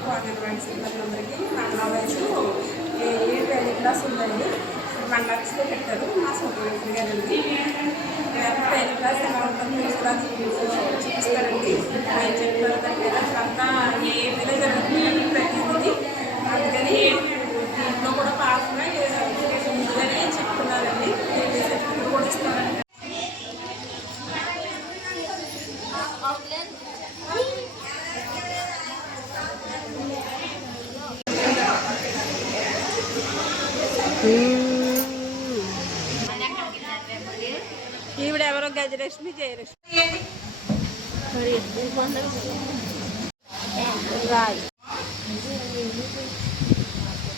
వరకు అంగన్వాడీ సిబ్బందులందరికీ నా వయసు 8 క్లాస్ ఉందండి. 1 lakhsలో పెట్టారు. మా సూపర్వైజర్ గారండి. 10 క్లాస్ ఎలా ఉంటుందో కూడా చూపిస్తారండి. ఆయన చెప్తారు దాని మీద అంతా ఏపీలో జరుగుతుంది ప్రతిదీ. అందుకని దీంట్లో కూడా పాసగా ముందుగానే చెప్తున్నారండి. సర్టిఫికెట్ కూడా ఇస్తారండి. ఈవిడ ఎవరో గజలక్ష్మి జయలక్ష్మి రాయ్.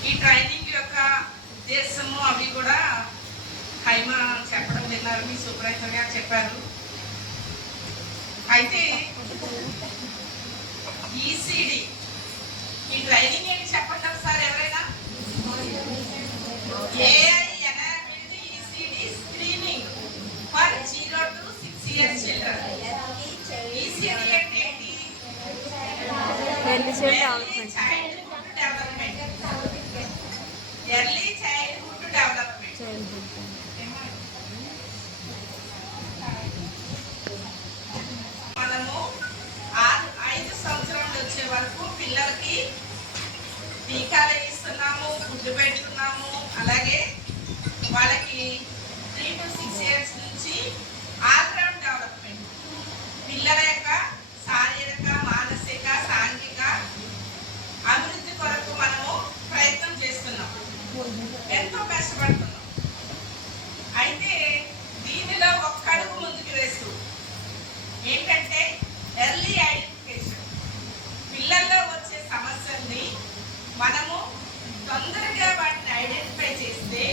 ఈ ట్రైనింగ్ యొక్క ఉద్దేశము అవి కూడా హైమా చెప్పడం విన్నారు, మీ సూపర్వైజర్ గారు చెప్పారు. అయితే ఈసీడీ ఈ ట్రైనింగ్ ఏంటి చెప్పండి ఒకసారి ఎవరైనా. AI enabled ECD screening for 0 to 6 years children. ECD అంటే ఏంటి? Early childhood development. మనము 5 సంవత్సరాలు వచ్చే వరకు పిల్లలకి టీకాలు ఇస్తున్నాము, ఫుడ్ పెడుతున్నాము. అలాగే వాళ్ళకి 3 to 6 years నుంచి ఆల్రౌండ్ డెవలప్మెంట్, పిల్లల యొక్క శారీరక, మానసిక, సాంఘిక అభివృద్ధి కొరకు మనము ప్రయత్నం చేస్తున్నాం, ఎంతో కష్టపడుతున్నాం. అయితే దీనిలో ఒక్క అడుగు ముందుకు వేస్తూ ఏంటంటే ఎర్లీ ఐడెంటిఫికేషన్. పిల్లల్లో వచ్చే సమస్యల్ని మనము తొందరగా వాటిని ఐడెంటిఫై చేస్తే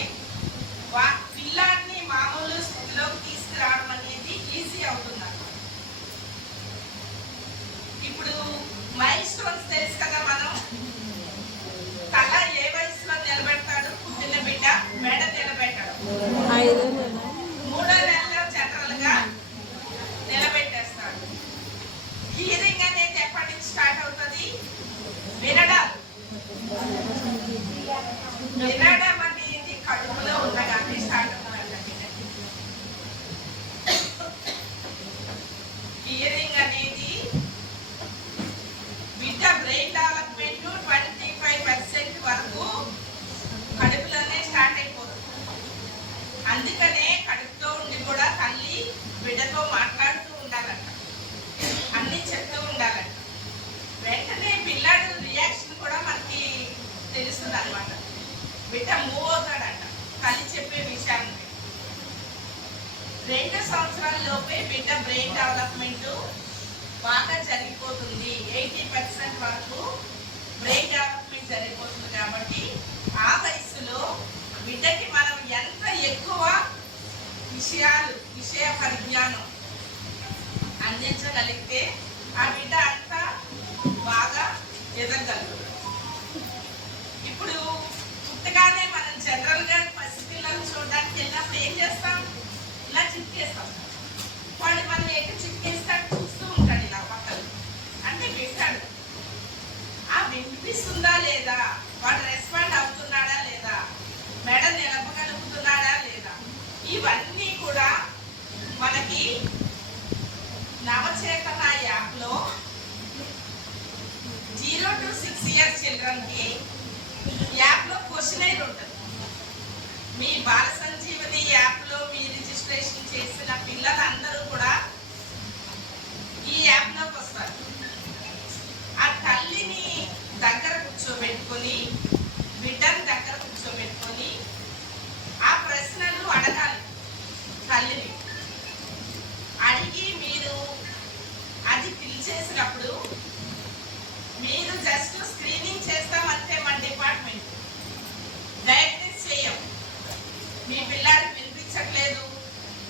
పిల్లాన్ని మామూలు స్థితిలోకి తీసుకురావడం అనేది ఈజీ అవుతుంది. ఇప్పుడు మైల్ స్టోన్స్ తెలుసు కదా, మనం తల ఏ వయసులో నిలబెడతాడు పుట్టిన బిడ్డ, మెడ నిలబెట్టాడు 3వ నెలలో జనరల్ గా నిలబెట్టేస్తాడు. హియరింగ్ అనేది ఎప్పటి నుంచి స్టార్ట్ అవుతుంది? వినడం అనేది కడుపులో ఉండగానే స్టార్ట్ అవుతుంది. హియరింగ్ అనేది బిడ్డ బ్రెయిన్ డెవలప్మెంట్ 25% వరకు కడుపులోనే స్టార్ట్ అయిపోతుంది. అందుకనే కడుపులో ఉండి కూడా తల్లి బిడ్డతో మాట్లాడుతూ ఉండాలంట, అన్ని చెప్తూ ఉండాలంట. వెంటనే పిల్లాడు రియాక్షన్ కూడా మనకి తెలుస్తుంది అనమాట. బిడ్డ మూవ్ అవుతాడంట తల్లి చెప్పే విషయాన్ని. 2 సంవత్సరాల లోపే బిడ్డ బ్రెయిన్ డెవలప్మెంట్ బాగా జరిగిపోతుంది. 80% వరకు బ్రెయిన్ డెవలప్మెంట్ జరిగిపోతుంది. కాబట్టి ఆ వయసులో బిడ్డకి మనం ఎంత ఎక్కువ విషయ పరిజ్ఞానం అందించగలిగితే ఆ బిడ్డ అంతా బాగా ఎదగలదు. ఇప్పుడు పుట్టగానే మనం జనరల్ గా పసిపిల్లలు చూడడానికి వెళ్ళినప్పుడు ఏం చేస్తాం? ఇలా చిక్కేస్తాం. వాడు మనం ఎక్కడ చిక్కేస్తాడు చూస్తూ ఉంటాడు ఇలా పక్కన. అంటే వింటాడు. ఆ వినిపిస్తుందా లేదా, వాడు రెస్పాండ్ అవుతున్నాడా లేదా, మెడ నిలపగలుగుతున్నాడా లేదా, ఇవన్నీ కూడా మనకి నవచేతన యాప్లో 0 to 6 years చిల్డ్రన్ కి యాప్లో క్వశ్చనైర్ ఉంటుంది. మీ బాల సంజీవని యాప్లో మీ రిజిస్ట్రేషన్ చేసిన పిల్లలందరూ కూడా ఈ యాప్లోకి వస్తారు. ఆ తల్లిని దగ్గర కూర్చోబెట్టుకొని, బిడ్డని దగ్గర కూర్చోబెట్టుకొని ఆ ప్రశ్నలు అడగాలి. తల్లిని అడిగి మీరు అది ఫిల్ చేసినప్పుడు మీరు జస్ట్ స్క్రీనింగ్ చేస్తామంటే మన డిపార్ట్మెంట్ డయాగ్నోస్ చేయం. మీ పిల్లాడు వినిపించట్లేదు,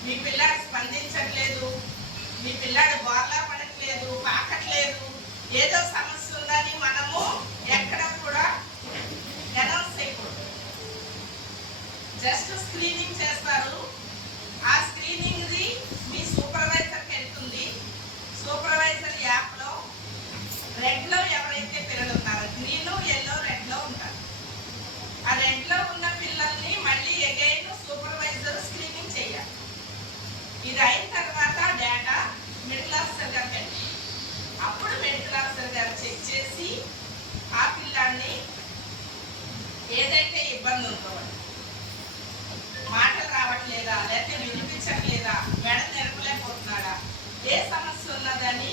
మీ పిల్లాడు స్పందించట్లేదు, మీ పిల్లాడు బోర్లా పడట్లేదు, పాకట్లేదు, ఏదో సమస్య ఉందని మనము ఎక్కడ కూడా అనౌన్స్ చేయకూడదు. జస్ట్ స్క్రీనింగ్ చేస్తారు. ఆ స్క్రీనింగ్ది మీ సూపర్వైజర్కి వెళ్తుంది. సూపర్వైజర్ యాప్లో రెడ్లో ఎవరైతే పిల్లలు ఉన్నారో చెక్ చేసి ఆ పిల్లాన్ని ఏదైతే ఇబ్బంది ఉందో, మాటలు రావట్లేదా, లేకపోతే వినిపించట్లేదా, మెడ నెరపలేకపోతున్నాడా, ఏ సమస్య ఉన్నదని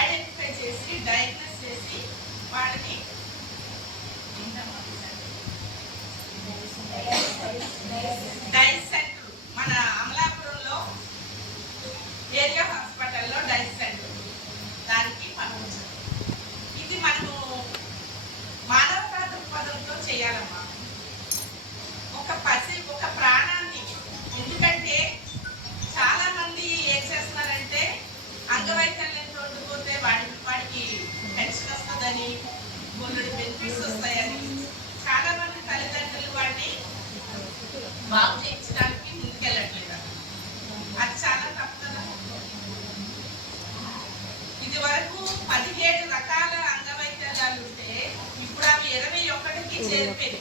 ఐడెంటిఫై చేసి డయాగ్నోస్ చేసి వాళ్ళని డైస్ సెంటర్, మన అమలాపురంలో ఏరియా హాస్పిటల్లో డైస్ సెంటర్, దానికి పంపించారు. ఇది మనము మానవతా దృక్పథంతో చేయాలమ్మా. ఒక ప్రాణాన్ని, ఎందుకంటే చాలా మంది ఏం చేస్తున్నారంటే అంగవైకల్యంతో ఉండిపోతే వాడికి పెన్షన్ వస్తుందని, కొన్ని బెనిఫిట్స్ వస్తాయని చాలా మంది తల్లిదండ్రులు వాడిని బాగు చేయించడానికి ముందుకెళ్ళట్లేదు. అది చాలా తప్పు కదా. ఇది వరకు 17 రకాల అంగవైకల్యాలు ఉంటే ఇప్పుడు అవి 21కి చేరిపోయింది.